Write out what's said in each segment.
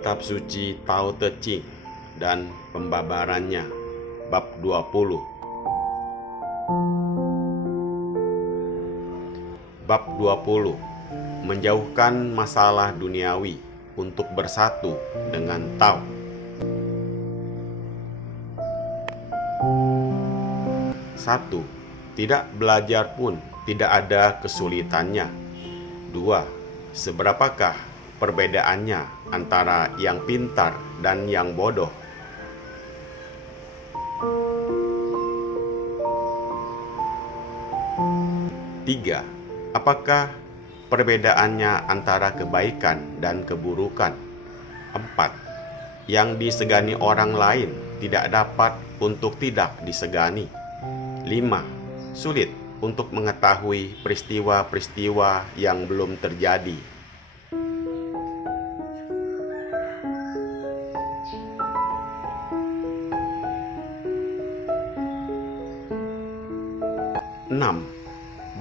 Kitab Suci Tao Te Ching dan Pembabarannya, bab 20. Bab 20. Menjauhkan masalah duniawi untuk bersatu dengan Tao. 1. Tidak belajar pun tidak ada kesulitannya. 2. Seberapakah perbedaannya antara yang pintar dan yang bodoh? 3. Apakah perbedaannya antara kebaikan dan keburukan? 4. Yang disegani orang lain tidak dapat untuk tidak disegani. 5. Sulit untuk mengetahui peristiwa-peristiwa yang belum terjadi. 6.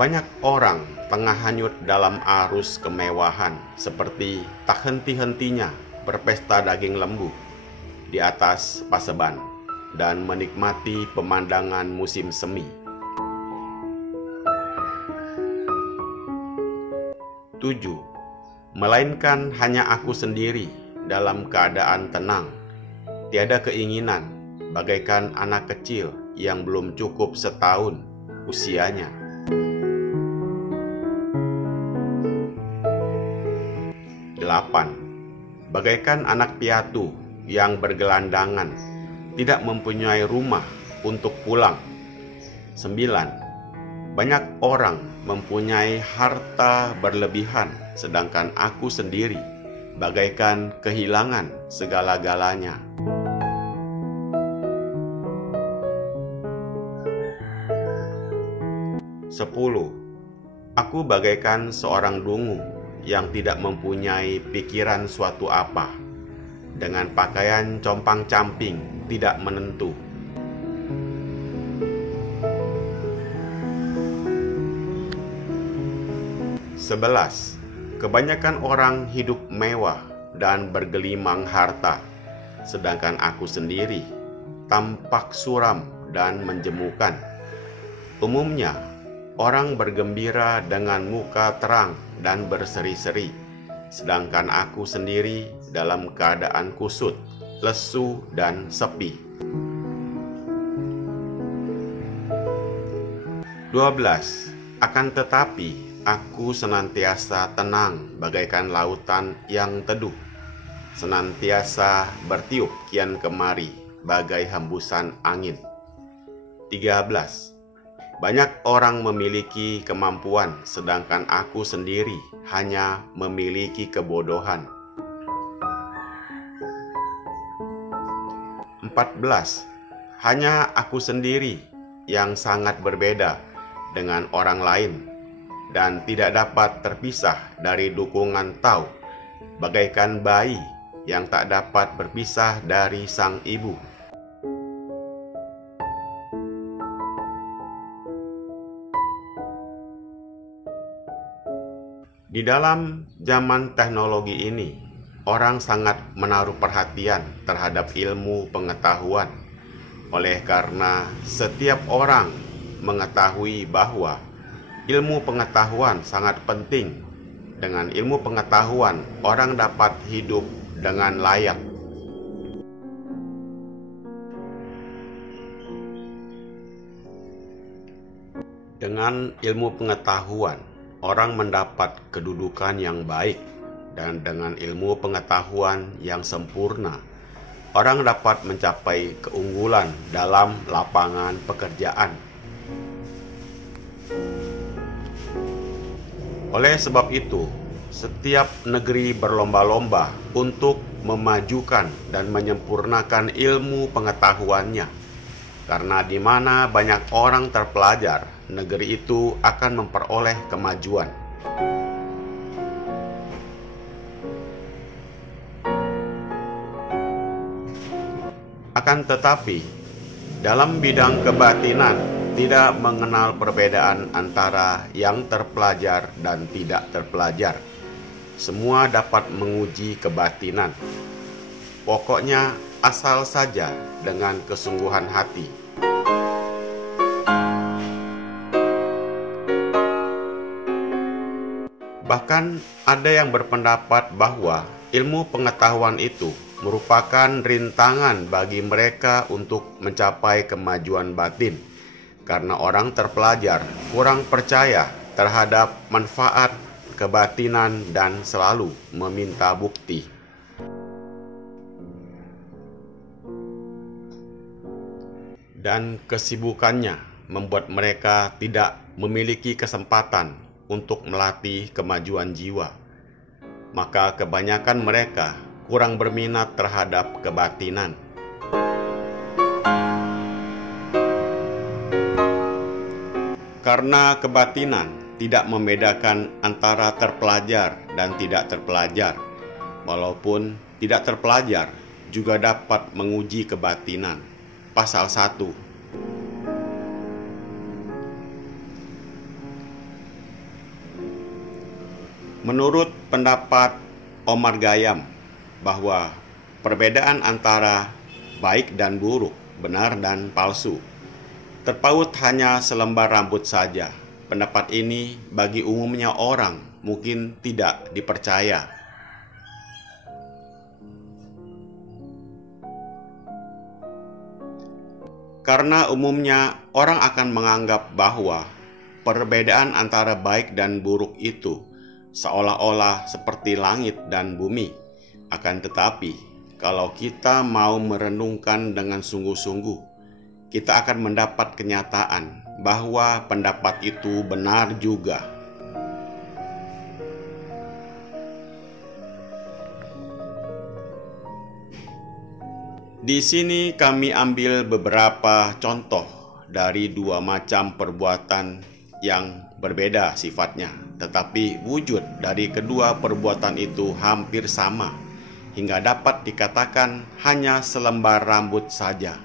Banyak orang tengah hanyut dalam arus kemewahan, seperti tak henti-hentinya berpesta daging lembu di atas paseban dan menikmati pemandangan musim semi. 7. Melainkan hanya aku sendiri dalam keadaan tenang, tiada keinginan, bagaikan anak kecil yang belum cukup setahun usianya. 8. Bagaikan anak piatu yang bergelandangan, tidak mempunyai rumah untuk pulang. 9. Banyak orang mempunyai harta berlebihan, sedangkan aku sendiri bagaikan kehilangan segala-galanya. 10. Aku bagaikan seorang dungu yang tidak mempunyai pikiran suatu apa, dengan pakaian compang-camping tidak menentu. 11. Kebanyakan orang hidup mewah dan bergelimang harta, sedangkan aku sendiri tampak suram dan menjemukan. Umumnya orang bergembira dengan muka terang dan berseri-seri, sedangkan aku sendiri dalam keadaan kusut, lesu, dan sepi. 12. Akan tetapi aku senantiasa tenang bagaikan lautan yang teduh, senantiasa bertiup kian kemari bagai hembusan angin. 13. Banyak orang memiliki kemampuan, sedangkan aku sendiri hanya memiliki kebodohan. 14. Hanya aku sendiri yang sangat berbeda dengan orang lain dan tidak dapat terpisah dari dukungan Tao, bagaikan bayi yang tak dapat berpisah dari sang ibu. Di dalam zaman teknologi ini, orang sangat menaruh perhatian terhadap ilmu pengetahuan. Oleh karena setiap orang mengetahui bahwa ilmu pengetahuan sangat penting. Dengan ilmu pengetahuan, orang dapat hidup dengan layak. Dengan ilmu pengetahuan, orang mendapat kedudukan yang baik, dan dengan ilmu pengetahuan yang sempurna, orang dapat mencapai keunggulan dalam lapangan pekerjaan. Oleh sebab itu, setiap negeri berlomba-lomba untuk memajukan dan menyempurnakan ilmu pengetahuannya, karena di mana banyak orang terpelajar, negeri itu akan memperoleh kemajuan. Akan tetapi, dalam bidang kebatinan tidak mengenal perbedaan antara yang terpelajar dan tidak terpelajar. Semua dapat menguji kebatinan. Pokoknya asal saja dengan kesungguhan hati. Bahkan ada yang berpendapat bahwa ilmu pengetahuan itu merupakan rintangan bagi mereka untuk mencapai kemajuan batin, karena orang terpelajar kurang percaya terhadap manfaat kebatinan dan selalu meminta bukti. Dan kesibukannya membuat mereka tidak memiliki kesempatan untuk melatih kemajuan jiwa. Maka kebanyakan mereka kurang berminat terhadap kebatinan. Karena kebatinan tidak membedakan antara terpelajar dan tidak terpelajar, walaupun tidak terpelajar juga dapat menguji kebatinan. Pasal 1. Menurut pendapat Omar Khayyam bahwa perbedaan antara baik dan buruk, benar dan palsu, terpaut hanya selembar rambut saja. Pendapat ini bagi umumnya orang mungkin tidak dipercaya. Karena umumnya orang akan menganggap bahwa perbedaan antara baik dan buruk itu seolah-olah seperti langit dan bumi. Akan tetapi, kalau kita mau merenungkan dengan sungguh-sungguh, kita akan mendapat kenyataan bahwa pendapat itu benar juga. Di sini kami ambil beberapa contoh dari dua macam perbuatan yang berbeda sifatnya, tetapi wujud dari kedua perbuatan itu hampir sama, hingga dapat dikatakan hanya selembar rambut saja.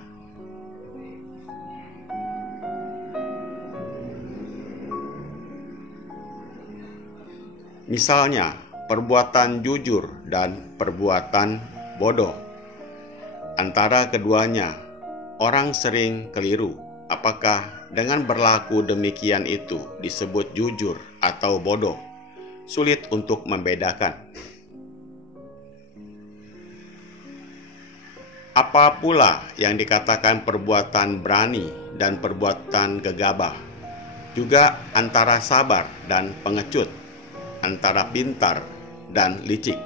Misalnya, perbuatan jujur dan perbuatan bodoh. Antara keduanya, orang sering keliru apakah dengan berlaku demikian itu disebut jujur atau bodoh. Sulit untuk membedakan. Apa pula yang dikatakan perbuatan berani dan perbuatan gegabah? Juga antara sabar dan pengecut, antara pintar dan licik.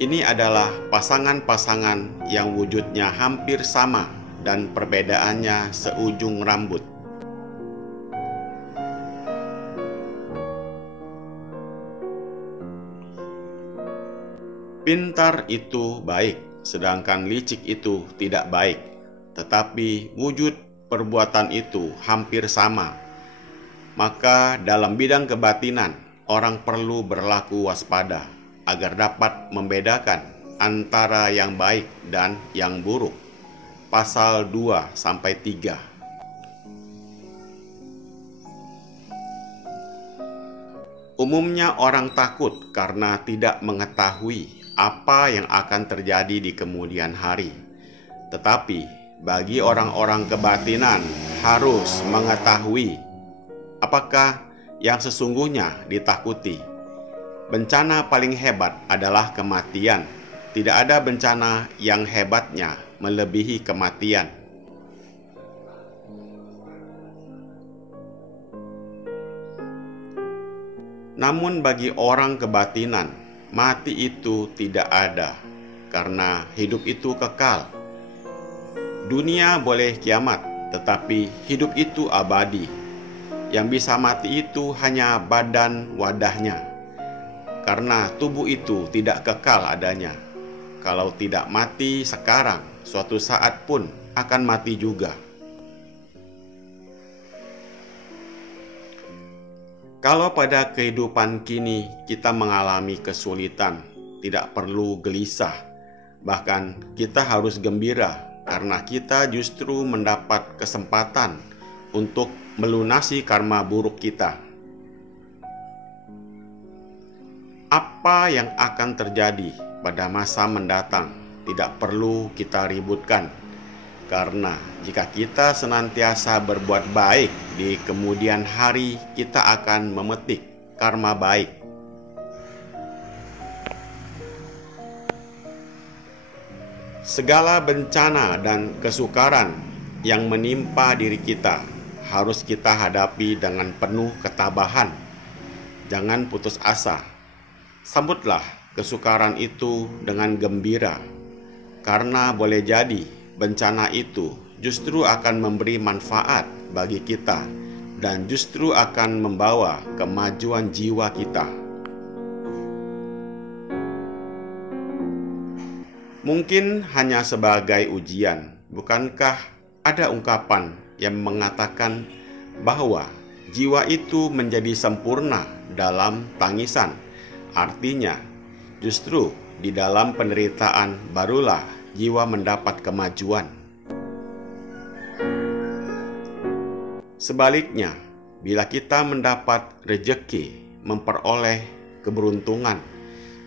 Ini adalah pasangan-pasangan yang wujudnya hampir sama dan perbedaannya seujung rambut. Pintar itu baik, sedangkan licik itu tidak baik. Tetapi wujud perbuatan itu hampir sama. Maka dalam bidang kebatinan, orang perlu berlaku waspada agar dapat membedakan antara yang baik dan yang buruk. Pasal 2-3. Umumnya orang takut karena tidak mengetahui apa yang akan terjadi di kemudian hari. Tetapi bagi orang-orang kebatinan harus mengetahui apakah yang sesungguhnya ditakuti. Bencana paling hebat adalah kematian. Tidak ada bencana yang hebatnya melebihi kematian. Namun bagi orang kebatinan, mati itu tidak ada, karena hidup itu kekal. Dunia boleh kiamat, tetapi hidup itu abadi. Yang bisa mati itu hanya badan wadahnya, karena tubuh itu tidak kekal adanya. Kalau tidak mati sekarang, suatu saat pun akan mati juga. Kalau pada kehidupan kini kita mengalami kesulitan, tidak perlu gelisah. Bahkan kita harus gembira karena kita justru mendapat kesempatan untuk melunasi karma buruk kita. Apa yang akan terjadi pada masa mendatang tidak perlu kita ributkan. Karena jika kita senantiasa berbuat baik, di kemudian hari kita akan memetik karma baik. Segala bencana dan kesukaran yang menimpa diri kita harus kita hadapi dengan penuh ketabahan. Jangan putus asa. Sambutlah kesukaran itu dengan gembira, karena boleh jadi bencana itu justru akan memberi manfaat bagi kita dan justru akan membawa kemajuan jiwa kita. Mungkin hanya sebagai ujian, bukankah ada ungkapan yang mengatakan bahwa jiwa itu menjadi sempurna dalam tangisan? Artinya, justru di dalam penderitaan barulah jiwa mendapat kemajuan. Sebaliknya, bila kita mendapat rejeki, memperoleh keberuntungan,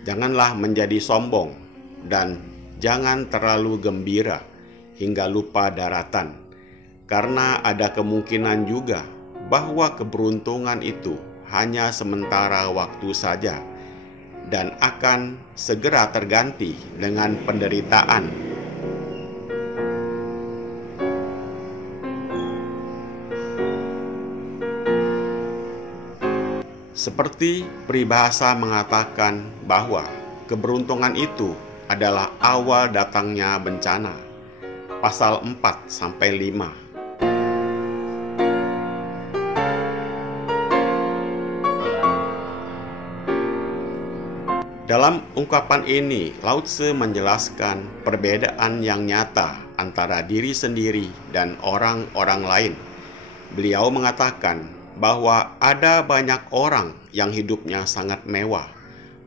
janganlah menjadi sombong dan jangan terlalu gembira hingga lupa daratan, karena ada kemungkinan juga bahwa keberuntungan itu hanya sementara waktu saja dan akan segera terganti dengan penderitaan. Seperti peribahasa mengatakan bahwa keberuntungan itu adalah awal datangnya bencana. Pasal 4-5. Dalam ungkapan ini, Lao Tzu menjelaskan perbedaan yang nyata antara diri sendiri dan orang-orang lain. Beliau mengatakan bahwa ada banyak orang yang hidupnya sangat mewah,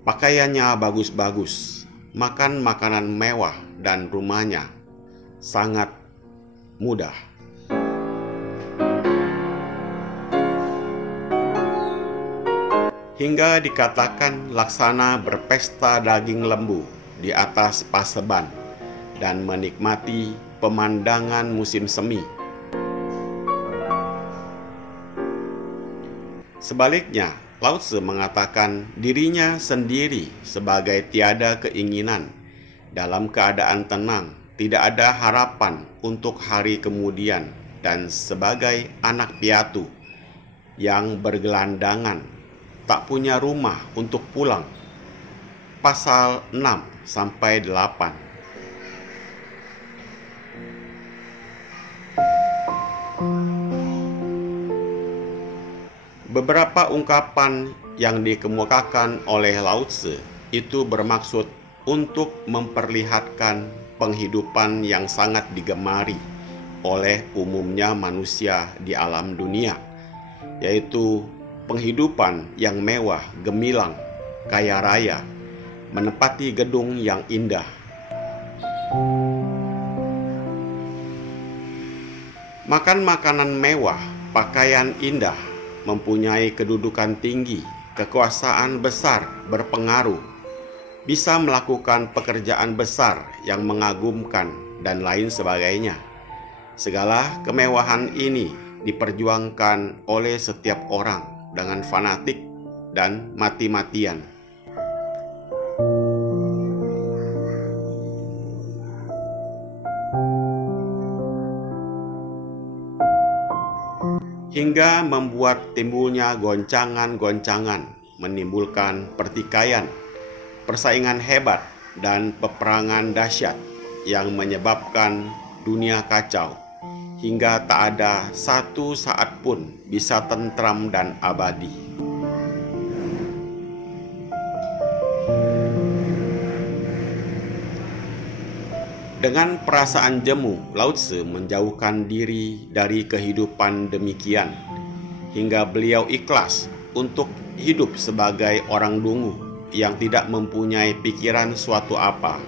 pakaiannya bagus-bagus, makan makanan mewah, dan rumahnya sangat mudah. Hingga dikatakan laksana berpesta daging lembu di atas paseban dan menikmati pemandangan musim semi. Sebaliknya, Lao Tzu mengatakan dirinya sendiri sebagai tiada keinginan, dalam keadaan tenang, tidak ada harapan untuk hari kemudian, dan sebagai anak piatu yang bergelandangan, tak punya rumah untuk pulang. Pasal 6-8. Beberapa ungkapan yang dikemukakan oleh Lao Tzu itu bermaksud untuk memperlihatkan penghidupan yang sangat digemari oleh umumnya manusia di alam dunia, yaitu penghidupan yang mewah, gemilang, kaya raya, menempati gedung yang indah. Makan makanan mewah, pakaian indah, mempunyai kedudukan tinggi, kekuasaan besar, berpengaruh, bisa melakukan pekerjaan besar yang mengagumkan, dan lain sebagainya. Segala kemewahan ini diperjuangkan oleh setiap orang dengan fanatik dan mati-matian. Hingga membuat timbulnya goncangan-goncangan, menimbulkan pertikaian, persaingan hebat, dan peperangan dahsyat yang menyebabkan dunia kacau, hingga tak ada satu saat pun bisa tentram dan abadi. Dengan perasaan jemu, Lao Tzu menjauhkan diri dari kehidupan demikian, hingga beliau ikhlas untuk hidup sebagai orang dungu yang tidak mempunyai pikiran suatu apa,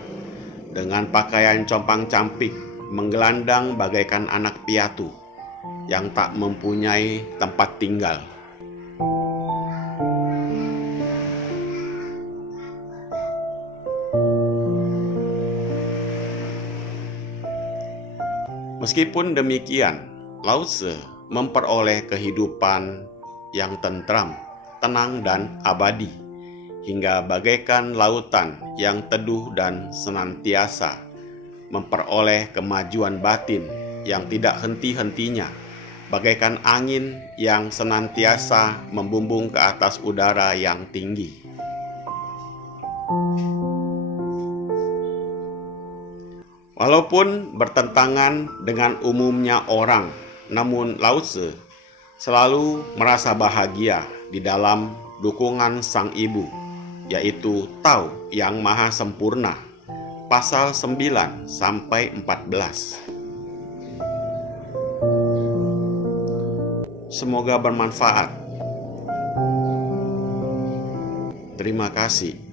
dengan pakaian compang-camping, menggelandang bagaikan anak piatu yang tak mempunyai tempat tinggal. Meskipun demikian, Lao Tzu memperoleh kehidupan yang tentram, tenang, dan abadi, hingga bagaikan lautan yang teduh dan senantiasa memperoleh kemajuan batin yang tidak henti-hentinya, bagaikan angin yang senantiasa membumbung ke atas udara yang tinggi. Walaupun bertentangan dengan umumnya orang, namun Lao Tzu selalu merasa bahagia di dalam dukungan Sang Ibu, yaitu Tao yang Maha Sempurna, pasal 9-14. Semoga bermanfaat. Terima kasih.